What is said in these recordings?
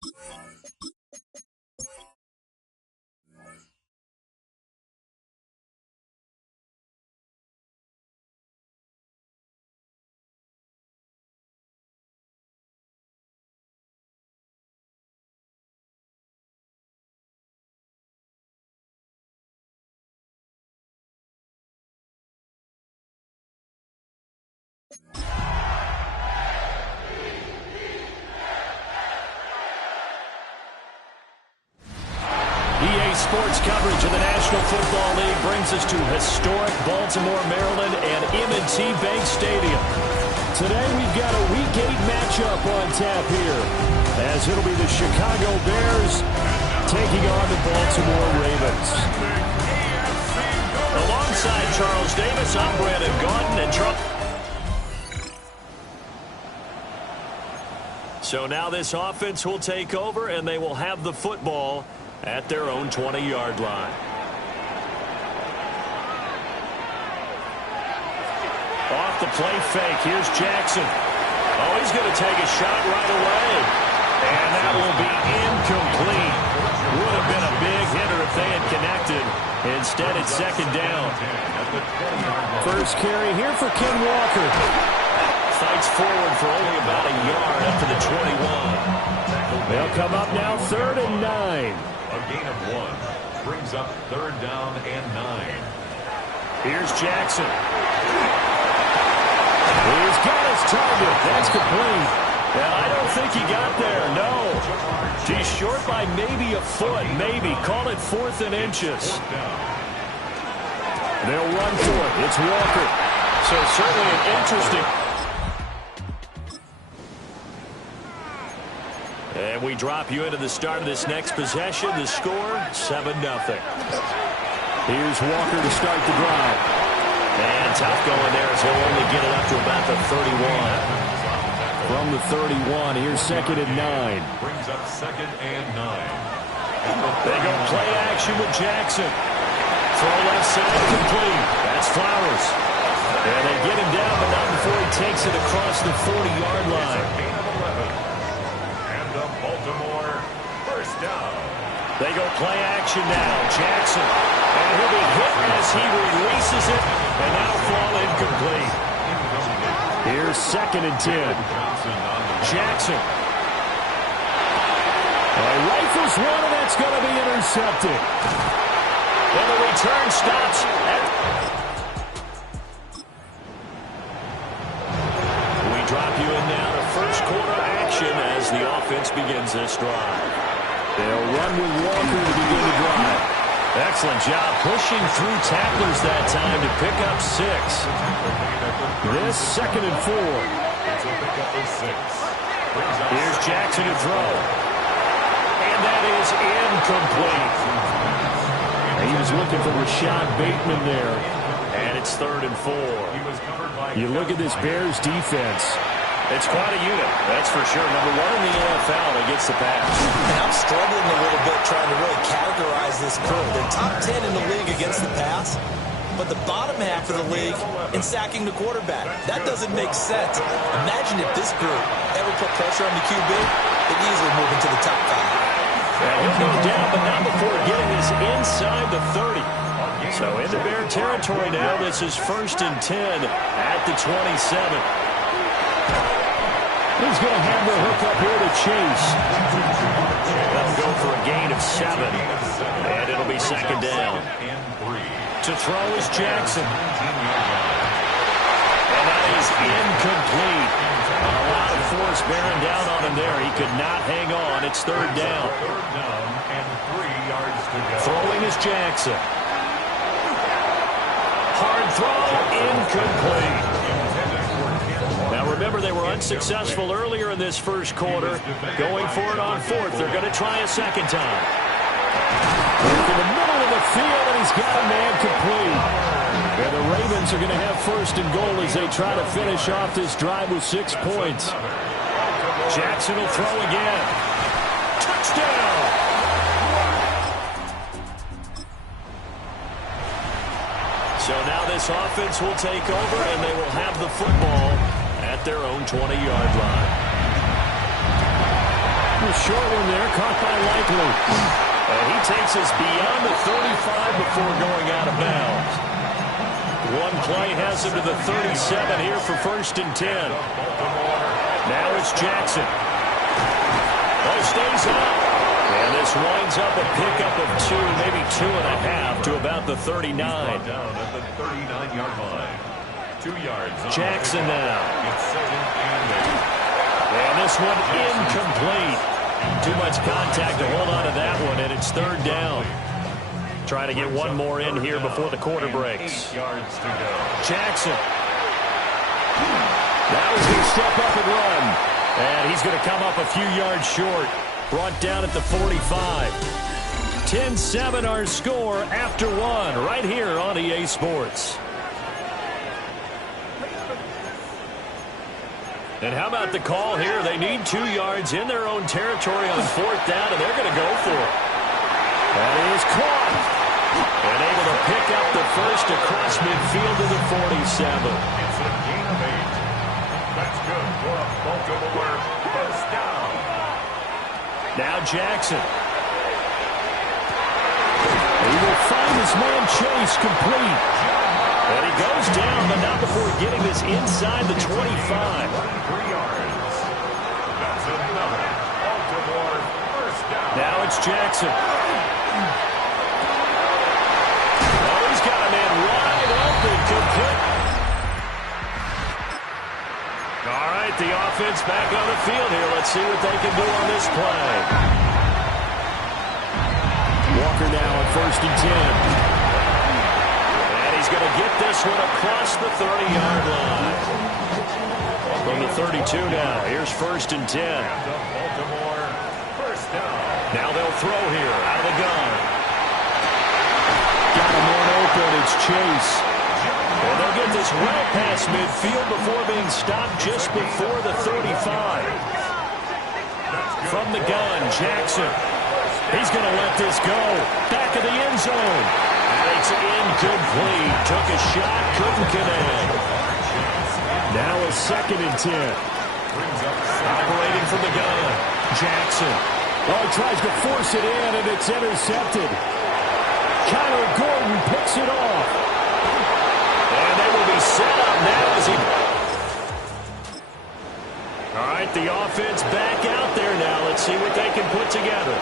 EA Sports coverage of the National Football League brings us to historic Baltimore, Maryland, and M&T Bank Stadium. Today we've got a Week 8 matchup on tap here, as it'll be the Chicago Bears taking on the Baltimore Ravens. Alongside Charles Davis, I'm Brandon Gaudin, and So now this offense will take over, and they will have the football at their own 20-yard line. Off the play fake, here's Jackson. Oh, he's going to take a shot right away. And that will be incomplete. Would have been a big hitter if they had connected. Instead, it's second down. First carry here for Ken Walker. Fights forward for only about a yard up to the 21. They'll come up now 3rd and 9. A gain of 1 brings up 3rd down and 9. Here's Jackson. He's got his target. That's complete. And I don't think he got there, no. He's short by maybe a foot, maybe. Call it 4th and inches. They'll run for it. It's Walker. So certainly an interesting. And we drop you into the start of this next possession. The score, 7-0. Here's Walker to start the drive. And tough going there as he'll only get it up to about the 31. From the 31, here's 2nd and 9. Brings up 2nd and 9. They go play action with Jackson. Throw left side complete. That's Flowers. And they get him down, but not before he takes it across the 40-yard line. Baltimore, first down. They go play action now. Jackson. And he'll be hit as he releases it. And that'll fall incomplete. Here's 2nd and 10. Jackson. Rifles one, and that's going to be intercepted. And the return stops at... We drop you in now to first quarter action as the offense begins this drive. They'll run with Walker to begin the drive. Excellent job pushing through tacklers that time to pick up 6. This 2nd and 4. Here's Jackson to throw. And that is incomplete. He was looking for Rashad Bateman there. And it's 3rd and 4. You look at this Bears defense. It's quite a unit, that's for sure. Number 1 in the NFL against the pass. And I'm struggling a little bit trying to really categorize this group. They're top 10 in the league against the pass, but the bottom half of the league in sacking the quarterback. That doesn't make sense. Imagine if this group ever put pressure on the QB, they'd easily move into the top 5. He'll go down, but not before getting this inside the 30. So into Bear territory now. This is 1st and 10 at the 27. He's going to hammer a hook up here to Chase. They'll go for a gain of 7. And it'll be 2nd down. To throw is Jackson. And that is incomplete. A lot of force bearing down on him there. He could not hang on. It's 3rd down. Throwing is Jackson. Hard throw, incomplete. Now remember, they were unsuccessful earlier in this first quarter. Going for it on 4th. They're going to try a second time. In the middle of the field, and he's got a man complete. And the Ravens are going to have 1st and goal as they try to finish off this drive with 6 points. Jackson will throw again. Touchdown! So now this offense will take over, and they will have the football at their own 20-yard line. a short one there, caught by Likely. And he takes us beyond the 35 before going out of bounds. One play has him to the 37 here for 1st and 10. Now it's Jackson. Ball stays up. And this winds up a pickup of 2, maybe 2.5 to about the 39. Down at the 39-yard line. 2 yards. Jackson now. It's 2nd and 8. And this one incomplete. Too much contact to hold on to that one, and it's 3rd down. Trying to get one more in here before the quarter breaks. 8 yards to go. Jackson. Now he's going to step up and run. And he's going to come up a few yards short. Brought down at the 45. 10-7 our score after 1 right here on EA Sports. And how about the call here? They need 2 yards in their own territory on 4th down, and they're going to go for it. That is caught. And able to pick up the first across midfield to the 47. It's a gain of 8. That's good for a Baltimore 1st down. Now Jackson. He will find his man Chase complete. And he goes down, but not before getting this inside the 25. 3 yards. That's another Baltimore 1st down. Now it's Jackson. Oh, he's got a man wide open, complete. All right, the offense back on the field here. Let's see what they can do on this play. Walker now at 1st and 10. And he's going to get this one across the 30-yard line. From the 32 now. Here's 1st and 10. Baltimore 1st down. Now they'll throw here out of the gun. Got him one open. It's Chase. And they'll get this well past midfield before being stopped just before the 35. From the gun, Jackson. He's going to let this go. Back of the end zone. And it's incomplete. Took a shot, couldn't connect. Now a 2nd and 10. Operating from the gun, Jackson. Oh, he tries to force it in, and it's intercepted. Kyler Gordon picks it off. And they will be set up now as he... All right, the offense back out there now. Let's see what they can put together.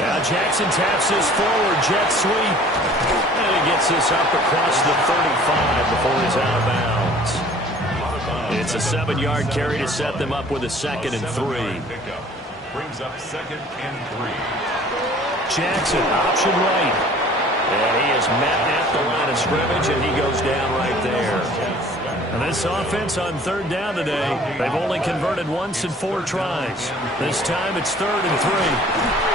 Now Jackson taps this forward, jet sweep. And he gets this up across the 35 before he's out of bounds. It's a 7-yard carry to set them up with a 2nd and 3. Brings up 2nd and 3. Jackson, option right. And he is met at the line of scrimmage, and he goes down right there. And this offense on 3rd down today, they've only converted once in 4 tries. This time it's 3rd and 3.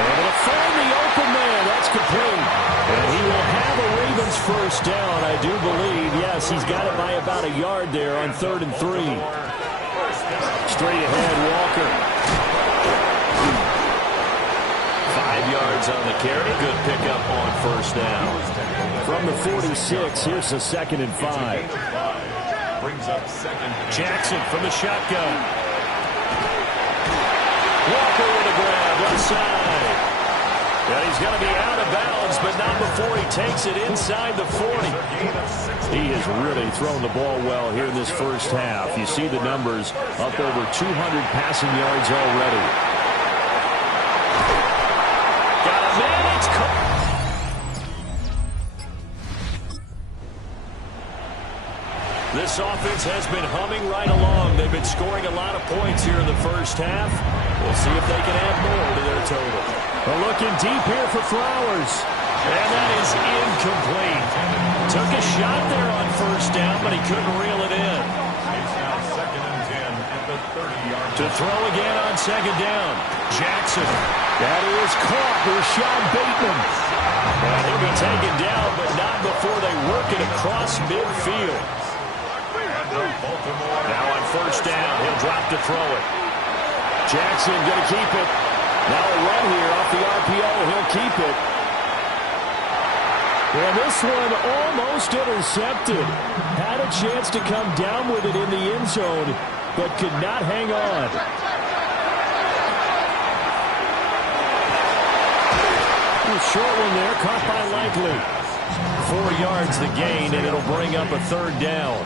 Able to find the open man. That's complete. And he will have a Ravens 1st down, I do believe. Yes, he's got it by about a yard there on 3rd and 3. Straight ahead, Walker. 5 yards on the carry. Good pickup on 1st down. From the 46, here's a 2nd and 5. Brings up 2nd. Jackson from the shotgun. Walker with a grab, left side. And he's going to be out of bounds, but not before he takes it inside the 40. He has really thrown the ball well here in this 1st half. You see the numbers, up over 200 passing yards already. Got a man, it's caught. This offense has been humming right along. They've been scoring a lot of points here in the 1st half. We'll see if they can add more to their total. They're looking deep here for Flowers. And that is incomplete. Took a shot there on 1st down, but he couldn't reel it in. It's now 2nd and 10 at the 30-yard line. To throw again on 2nd down. Jackson. That is caught. Rashad Bateman. And he'll be taken down, but not before they work it across midfield. Now on 1st down, he'll drop to throw it. Jackson going to keep it. Now a run here off the RPO. He'll keep it. And this one almost intercepted. Had a chance to come down with it in the end zone. but could not hang on. A short one there, caught by Likely. 4 yards the gain, and it'll bring up a third down.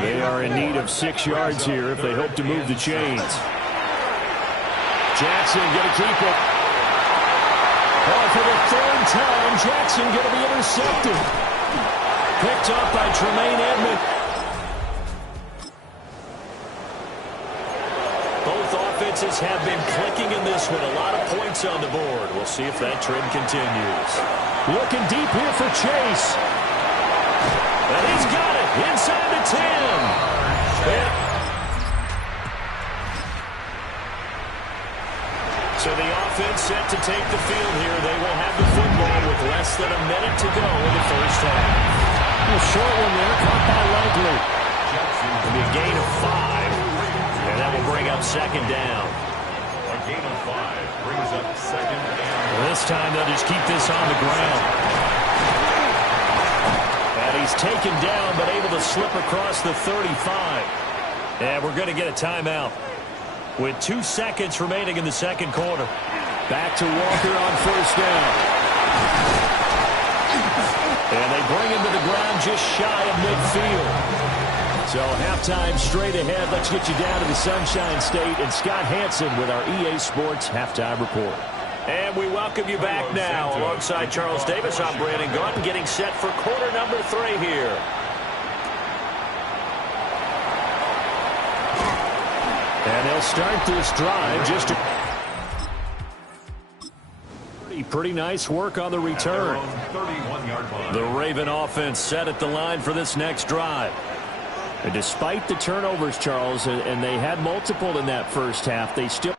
They are in need of 6 yards here if they hope to move the chains. Jackson going to keep it. Oh, for the third time, Jackson going to be intercepted. Picked up by Tremaine Edmonds. Both offenses have been clicking in this one. A lot of points on the board. We'll see if that trend continues. Looking deep here for Chase. And he's got it inside the 10. So the offense set to take the field here. They will have the football with less than a minute to go in the first half. A short one there, caught by Likely. It'll be a gain of 5, and that will bring up second down. A gain of 5 brings up second down. This time they'll just keep this on the ground. And he's taken down, but able to slip across the 35. And we're going to get a timeout with 2 seconds remaining in the second quarter. Back to Walker on first down. And they bring him to the ground just shy of midfield. So halftime straight ahead. Let's get you down to the Sunshine State and Scott Hansen with our EA Sports Halftime Report. And we welcome you back now. Alongside Charles Davis, I'm Brandon Gaudin, getting set for quarter number 3 here. And they'll start this drive just to... Pretty nice work on the return. The Raven offense set at the line for this next drive. And despite the turnovers, Charles, and they had multiple in that first half, they still...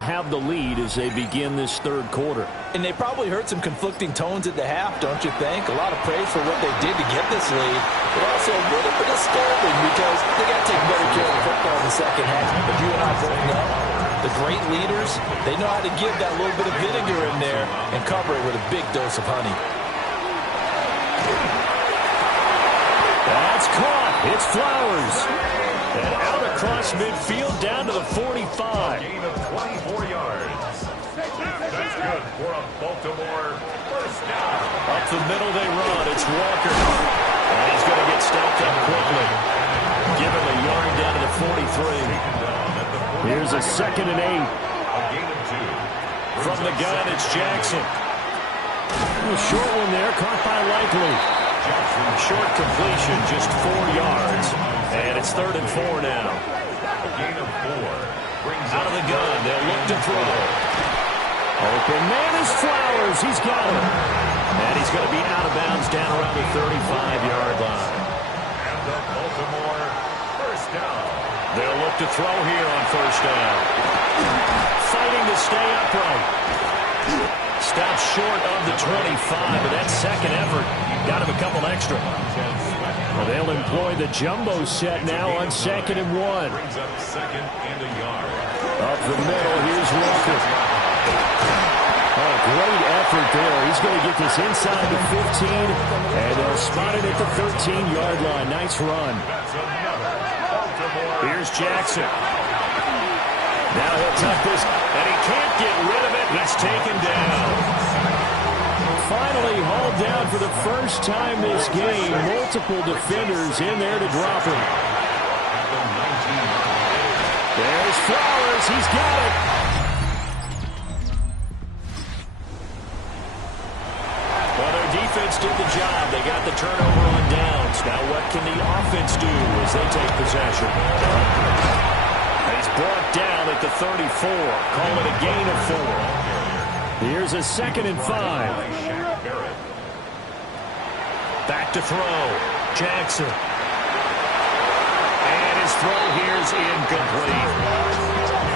have the lead as they begin this third quarter. And they probably heard some conflicting tones at the half, don't you think? A lot of praise for what they did to get this lead, but also a little bit disturbing because they got to take better care of the football in the second half. But you and I both know the great leaders, they know how to give that little bit of vinegar in there and cover it with a big dose of honey. That's caught. It's Flowers. And out across midfield down to the 45. Gain of 24 yards. That's good for a Baltimore first down. Up the middle they run. It's Walker. And he's going to get stopped up quickly. Give him a yard down to the 43. Here's a 2nd and 8. A gain of 2. From the gun, it's Jackson. A short one there, caught by Likely. Short completion, just 4 yards. And it's 3rd and 4 now. A gain of 4. Out of the gun, they'll look to throw. Open man is Flowers. He's got him. And he's going to be out of bounds down around the 35-yard line. And the Baltimore first down. They'll look to throw here on first down. Fighting to stay upright. Stopped short of the 25, but that second effort got him a couple extra. Well, they'll employ the jumbo set now on 2nd and 1. Brings up 2nd and a yard. Up the middle, here's Walker. Oh, great effort there. He's going to get this inside the 15, and they'll spot it at the 13-yard line. Nice run. That's another Baltimore. Here's Jackson. Now he'll tuck this, and he can't get rid of it. He's taken down. Finally hauled down for the first time this game. Multiple defenders in there to drop him. There's Flowers. He's got it. Well, their defense did the job. They got the turnover on downs. Now what can the offense do as they take possession? He's brought down at the 34. Call it a gain of 4. Here's a 2nd and 5. Back to throw. Jackson. And his throw here's incomplete.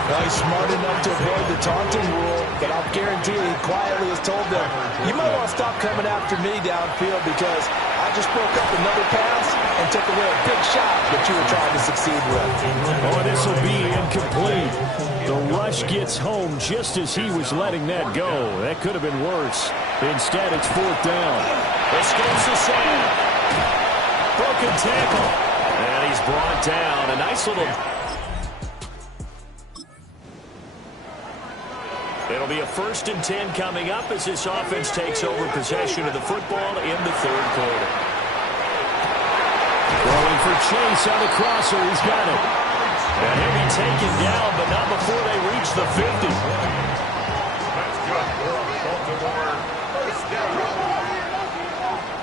Well, he's smart enough to avoid the taunting rule, but I'll guarantee he quietly has told them, you might want to stop coming after me downfield because I just broke up another pass and took away a big shot that you were trying to succeed with. Oh, this will be incomplete. The rush gets home just as he was letting that go. That could have been worse. Instead, it's 4th down. Escapes the sand. Broken tackle. And he's brought down. A nice little... It'll be a 1st and 10 coming up as this offense takes over possession of the football in the 3rd quarter. Throwing for Chase on the crosser. He's got it. And he'll be taken down, but not before they reach the 50. That's good for a Baltimore 1st down.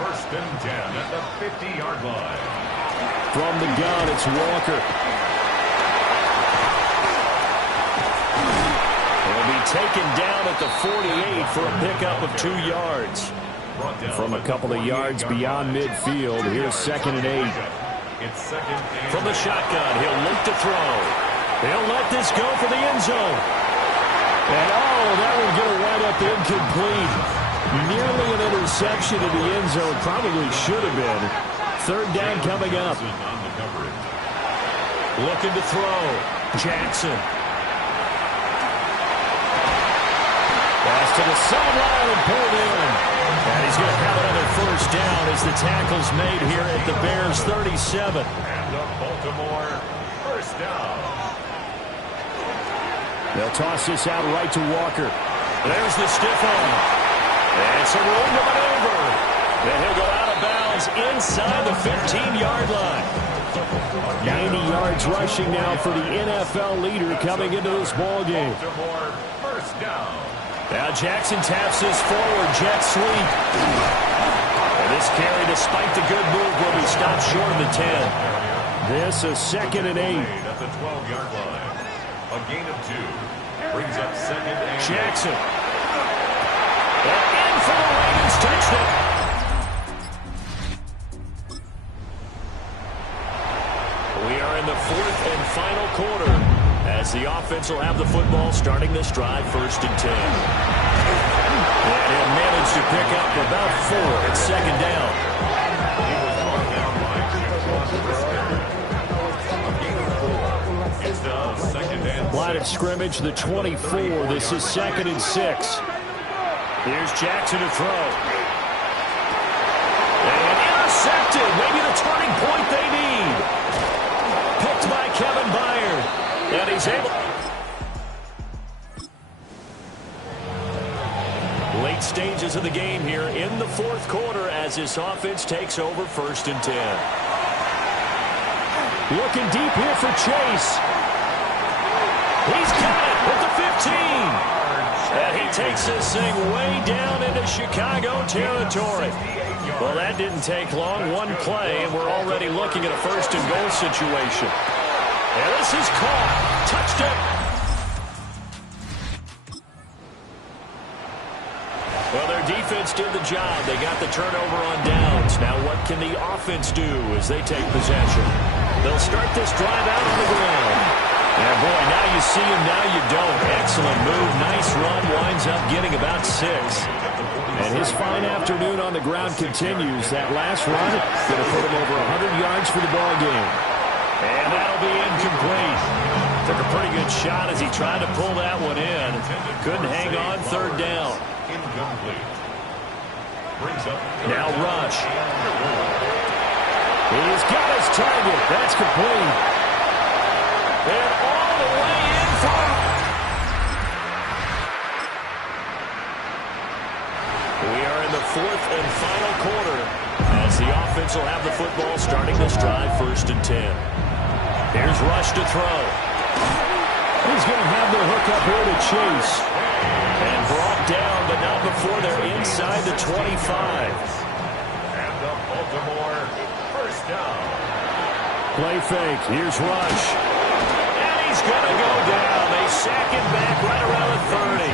1st and 10 at the 50-yard line. From the gun, it's Walker. He'll be taken down at the 48 for a pickup of 2 yards. From a couple of yards beyond midfield, here's 2nd and 8. From the shotgun, he'll look to throw. He'll let this go for the end zone. And that one's going to wind up incomplete. Nearly an interception in the end zone. Probably should have been. 3rd down coming up. Looking to throw. Jackson. Pass to the sideline and pulled in. And he's going to have another 1st down as the tackle's made here at the Bears 37. And the Baltimore 1st down. They'll toss this out right to Walker. There's the stiff arm. And some room to maneuver. And he'll go out of bounds inside the 15-yard line. 90 yards rushing now for the NFL leader coming into this ball game. Baltimore 1st down. Now Jackson taps this forward, jet sweep. And this carry, despite the good move, will be stopped short of the 10. This a 2nd and 8. At the 12-yard line. A gain of 2. Brings up 2nd and 8. Jackson. And in for the Ravens touchdown. We are in the 4th and final quarter as the offense will have the football starting this drive 1st and 10. And he'll manage to pick up about 4 at 2nd down. He was brought down by It's the 2nd and 6. Line of scrimmage, the 24. This is 2nd and 6. Here's Jackson to throw. And intercepted. Maybe the turning point they need. Picked by Kevin Byard. And he's able... Late stages of the game here in the 4th quarter as this offense takes over 1st and 10. Looking deep here for Chase. He's got it at the 15. And he takes this thing way down into Chicago territory. Well, that didn't take long. One play, and we're already looking at a 1st and goal situation. And this is caught. Touchdown. Well, their defense did the job. They got the turnover on downs. Now what can the offense do as they take possession? They'll start this drive out on the ground. And boy, now you see him, now you don't. Excellent move. Nice run. Winds up getting about 6. And his fine afternoon on the ground continues. That last run going to put him over 100 yards for the ball game. And that'll be incomplete. Took a pretty good shot as he tried to pull that one in. Couldn't hang on 3rd down. Incomplete. Brings up now Rush. He's got his target. That's complete. And all the way in for... We are in the 4th and final quarter as the offense will have the football starting this drive 1st and 10. Here's Rush to throw. He's going to have the hook up here to Chase. And brought down, but not before they're inside the 25. And the Baltimore 1st down. Play fake. Here's Rush. And he he's going to go down. They sack him back right around the 30.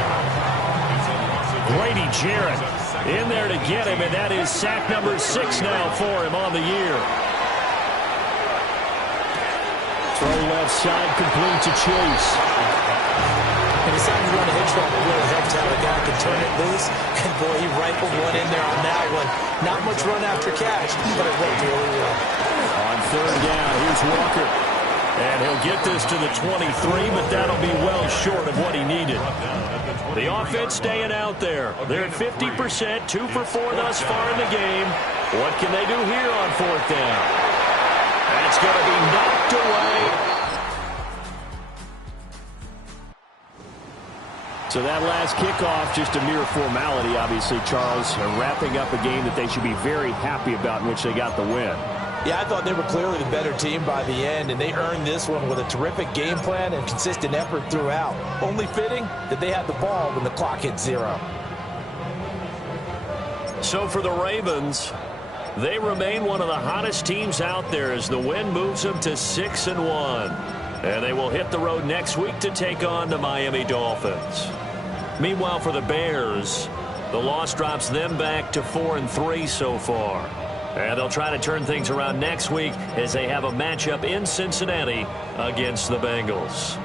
Grady Jarrett in there to get him, and that is sack number 6 now for him on the year. Throw left side, complete to Chase. Anytime you run a hitch route, it really helps to have a guy who can turn it loose. And, boy, he rifled one in there on that one. Not much run after catch, but it worked really well. On 3rd down, here's Walker. And he'll get this to the 23, but that'll be well short of what he needed. The offense staying out there. They're at 50%, 2 for 4 thus far in the game. What can they do here on 4th down? That's going to be knocked away. So that last kickoff, just a mere formality, obviously, Charles, wrapping up a game that they should be very happy about in which they got the win. Yeah, I thought they were clearly the better team by the end, and they earned this one with a terrific game plan and consistent effort throughout. Only fitting that they had the ball when the clock hit 0. So for the Ravens, they remain one of the hottest teams out there as the win moves them to 6-1. And they will hit the road next week to take on the Miami Dolphins. Meanwhile, for the Bears, the loss drops them back to 4-3 so far. And they'll try to turn things around next week as they have a matchup in Cincinnati against the Bengals.